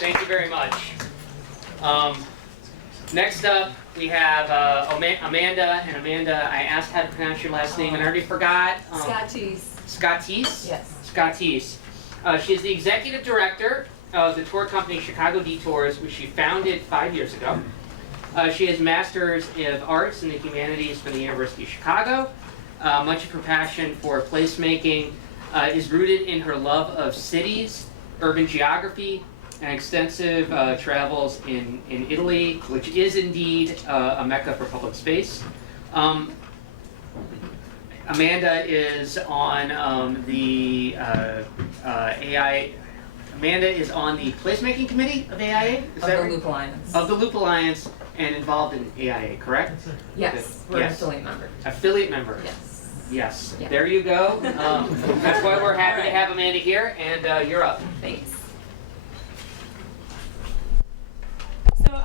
Thank you very much. Next up, we have Amanda. And Amanda, I asked how to pronounce your last name, and I already forgot. Scotese. Scotese? Yes. Scotese. She is the executive director of the tour company Chicago Detours, which she founded 5 years ago. She has Masters of Arts in the Humanities from the University of Chicago. Much of her passion for placemaking is rooted in her love of cities, urban geography, and extensive travels in Italy, which is indeed a mecca for public space. Amanda is on the AI. Amanda is on the placemaking committee of AIA. Is that the right? Loop Alliance. Of the Loop Alliance, and involved in AIA, correct? Yes, we're an affiliate member. Affiliate member. Yes. Yes. Yeah. There you go. That's why we're happy to have Amanda here, and you're up. Thanks. So,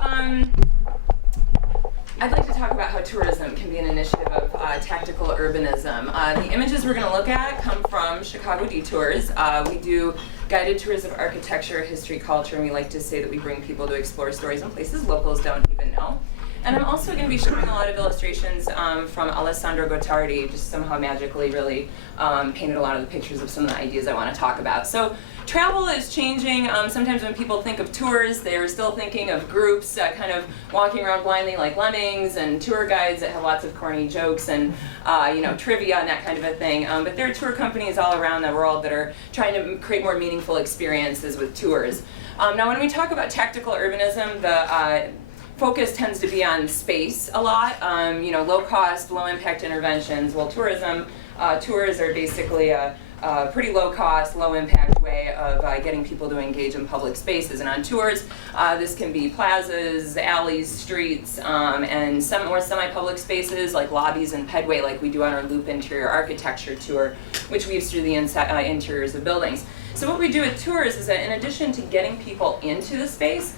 I'd like to talk about how tourism can be an initiative of tactical urbanism. The images we're going to look at come from Chicago Detours. We do guided tours of architecture, history, culture, and we like to say that we bring people to explore stories and places locals don't even know. And I'm also going to be showing a lot of illustrations from Alessandro Gottardi, just somehow magically really painted a lot of the pictures of some of the ideas I want to talk about. So travel is changing. Sometimes when people think of tours, they're still thinking of groups kind of walking around blindly like lemmings, and tour guides that have lots of corny jokes and trivia and that kind of a thing. But there are tour companies all around the world that are trying to create more meaningful experiences with tours. Now when we talk about tactical urbanism, the focus tends to be on space a lot, low cost, low impact interventions. Well, tours are basically a pretty low cost, low impact way of getting people to engage in public spaces. And on tours, this can be plazas, alleys, streets, and some more semi-public spaces like lobbies and pedway, like we do on our Loop Interior Architecture tour, which weaves through the interiors of buildings. So what we do with tours is that in addition to getting people into the space,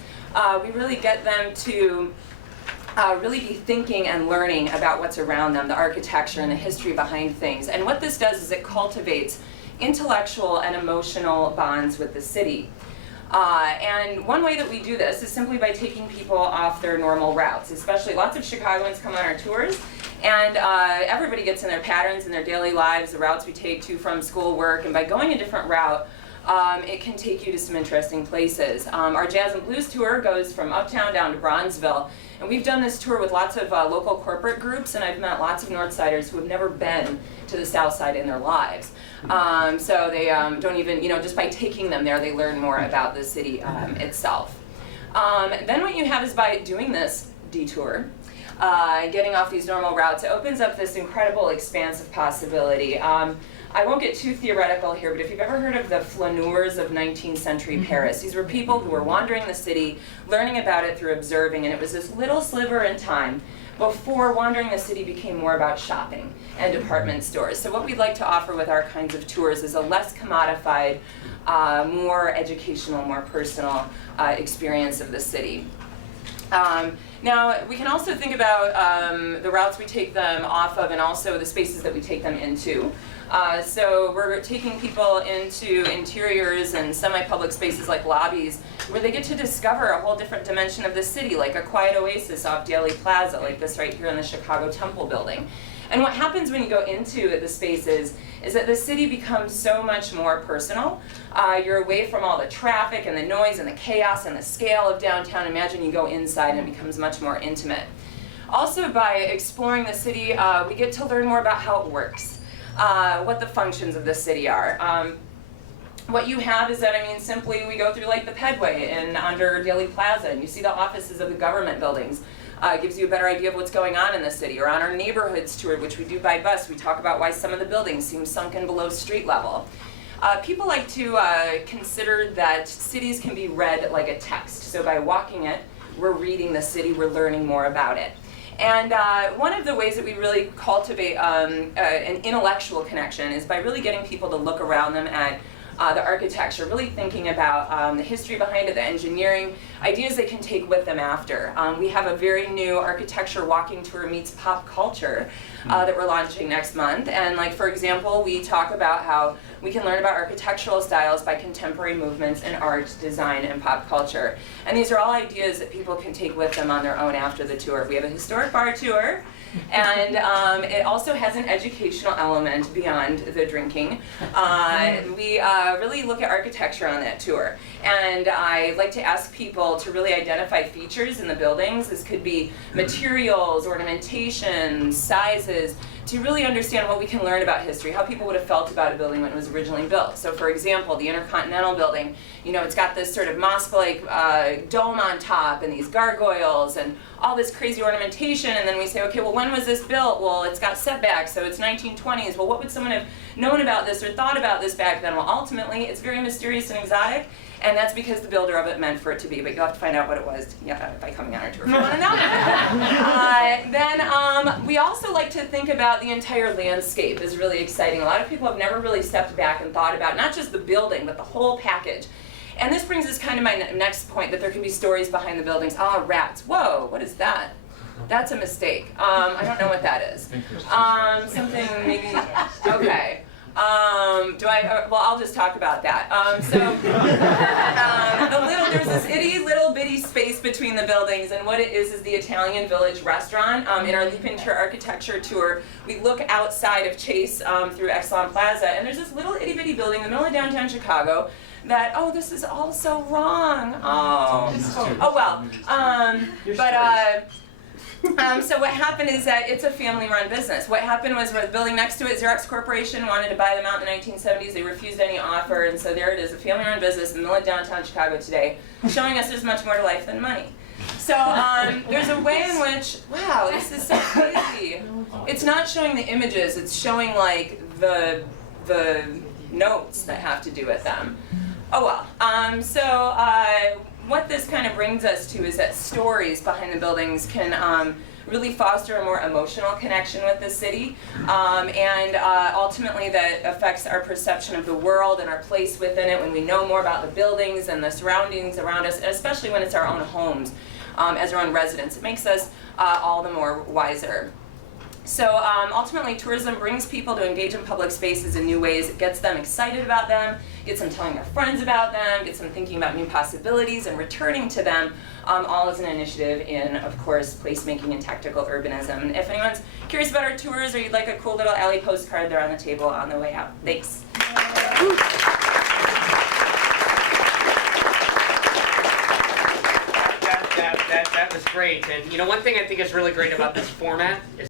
we really get them to really be thinking and learning about what's around them, the architecture and the history behind things. And what this does is it cultivates intellectual and emotional bonds with the city. And one way that we do this is simply by taking people off their normal routes. Especially lots of Chicagoans come on our tours, and everybody gets in their patterns in their daily lives, the routes we take to from school, work, and by going a different route, it can take you to some interesting places. Our Jazz and Blues tour goes from Uptown down to Bronzeville, and we've done this tour with lots of local corporate groups, and I've met lots of Northsiders who have never been to the South Side in their lives. So they don't even, just by taking them there, they learn more about the city itself. Then what you have is by doing this detour, getting off these normal routes, it opens up this incredible expanse of possibility. I won't get too theoretical here, but if you've ever heard of the flaneurs of 19th century Paris, these were people who were wandering the city, learning about it through observing, and it was this little sliver in time before wandering the city became more about shopping and department stores. So what we'd like to offer with our kinds of tours is a less commodified, more educational, more personal experience of the city. Now, we can also think about the routes we take them off of and also the spaces that we take them into. So we're taking people into interiors and semi-public spaces like lobbies where they get to discover a whole different dimension of the city, like a quiet oasis off Daly Plaza, like this right here in the Chicago Temple building. And what happens when you go into the spaces is that the city becomes so much more personal. You're away from all the traffic and the noise and the chaos and the scale of downtown. Imagine you go inside and it becomes much more intimate. Also, by exploring the city, we get to learn more about how it works, what the functions of the city are. What you have is that, simply we go through like the pedway and under Daly Plaza, and you see the offices of the government buildings. It gives you a better idea of what's going on in the city. Or on our neighborhoods tour, which we do by bus, we talk about why some of the buildings seem sunken below street level. People like to consider that cities can be read like a text. So by walking it, we're reading the city, we're learning more about it. And one of the ways that we really cultivate an intellectual connection is by really getting people to look around them at the architecture, really thinking about the history behind it, the engineering, ideas they can take with them after. We have a very new architecture walking tour meets pop culture that we're launching next month. And like, for example, we talk about how We can learn about architectural styles by contemporary movements in art, design, and pop culture. And these are all ideas that people can take with them on their own after the tour. We have a historic bar tour, and it also has an educational element beyond the drinking. We really look at architecture on that tour. And I like to ask people to really identify features in the buildings. This could be materials, ornamentation, sizes, to really understand what we can learn about history, how people would have felt about a building when it was originally built. So for example, the Intercontinental Building, you know, it's got this sort of mosque-like dome on top and these gargoyles and all this crazy ornamentation, and then we say, okay, well, when was this built? Well, it's got setbacks, so it's 1920s. Well, what would someone have known about this or thought about this back then? Well, ultimately, it's very mysterious and exotic, and that's because the builder of it meant for it to be, but you'll have to find out what it was by coming on our tour if you want to know. Then we also like to think about the entire landscape is really exciting. A lot of people have never really stepped back and thought about not just the building, but the whole package. And this brings us kind of my next point, that there can be stories behind the buildings. Ah, rats. Whoa, what is that? That's a mistake. I don't know what that is. Something maybe, okay. Well, I'll just talk about that. There's this itty little bitty space between the buildings, and what it is the Italian Village restaurant. In our Leap Into Architecture tour, we look outside of Chase through Exelon Plaza, and there's this little itty bitty building in the middle of downtown Chicago that, oh, this is all so wrong. Oh well. So what happened is that it's a family-run business. What happened was, the building next to it, Xerox Corporation wanted to buy them out in the 1970s. They refused any offer, and so there it is, a family-run business in the middle of downtown Chicago today, showing us there's much more to life than money. So there's a way in which, wow, this is so crazy. It's not showing the images, it's showing like the notes that have to do with them. Oh well. What this kind of brings us to is that stories behind the buildings can really foster a more emotional connection with the city, and ultimately that affects our perception of the world and our place within it when we know more about the buildings and the surroundings around us, especially when it's our own homes as our own residents. It makes us all the more wiser. So ultimately, tourism brings people to engage in public spaces in new ways. It gets them excited about them, gets them telling their friends about them, gets them thinking about new possibilities and returning to them, all as an initiative in, of course, placemaking and tactical urbanism. And if anyone's curious about our tours or you'd like a cool little alley postcard, they're on the table on the way out. Thanks. That was great. And you know, one thing I think is really great about this format is